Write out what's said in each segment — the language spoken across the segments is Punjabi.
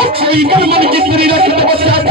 অক্ষয় কর্মণি চিত্তরি রক্ষিত পশ্চাৎ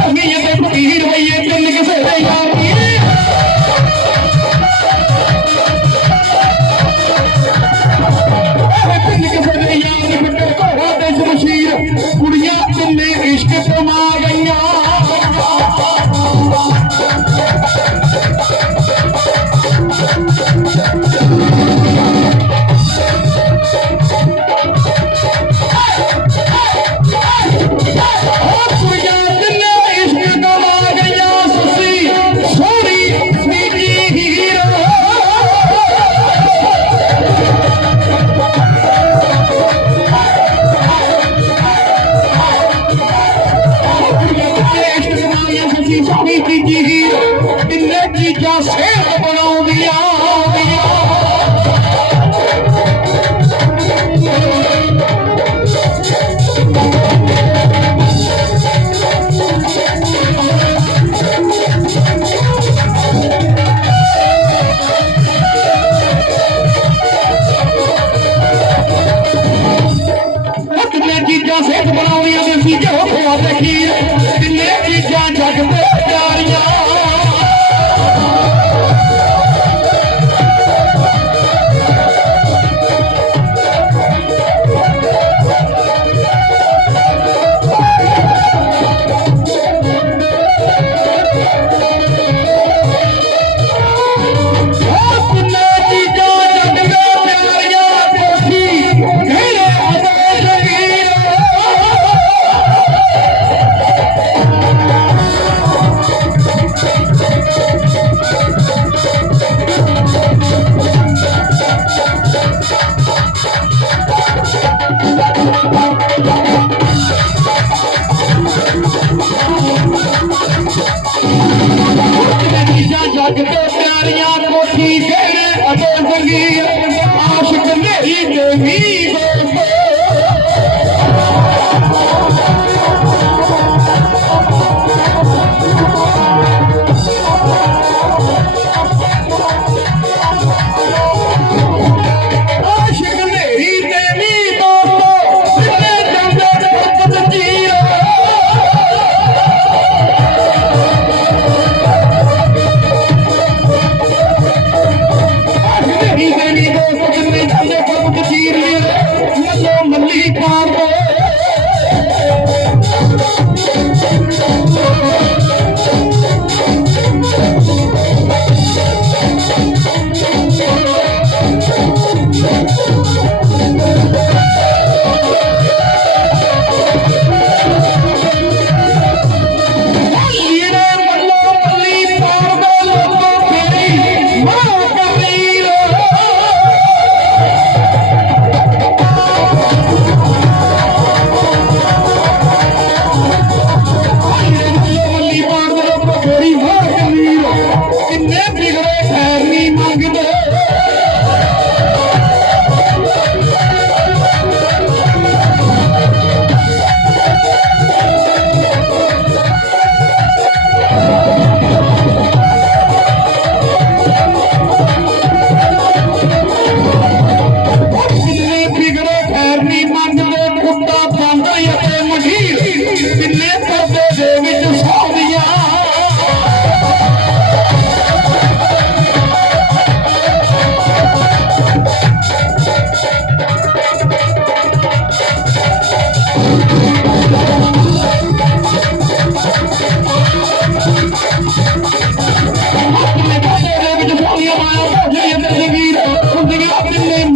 me.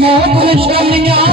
मैं पुलिस का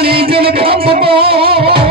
পানি জল খাবো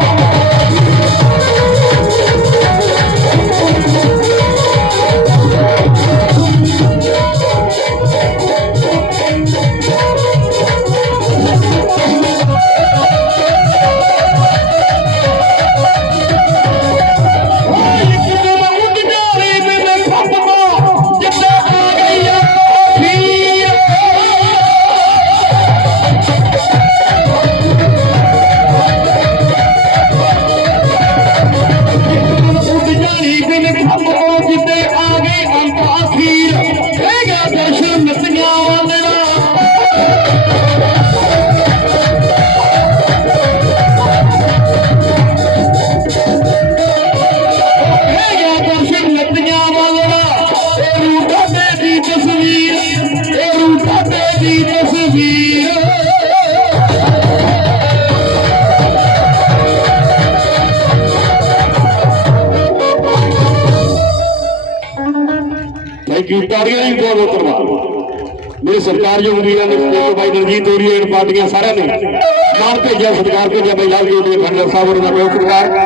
ਥੈਂਕ ਯੂ ਤਾੜੀਆਂ ਦੀ ਬਹੁਤ ਬਹੁਤ ਧੰਨਵਾਦ ਮੇਰੇ ਸਰਕਾਰਯੋਗ ਵੀਰਾਂ ਨੇ ਫੋਟੋ ਬਾਈ ਦਲਜੀਤ ਹੋਰੀ ਐਂਡ ਪਾਰਟੀਆਂ ਸਾਰਿਆਂ ਨੇ ਨਾਲ ਭੇਜਿਆ ਸਰਕਾਰ ਭੇਜਿਆ ਬਾਈ ਲਾਲ ਜੀ ਦੇ ਖੰਡਰ ਸਾਹਿਬ ਉਹਨਾਂ ਦਾ ਬਹੁਤ ਸਰਕਾਰ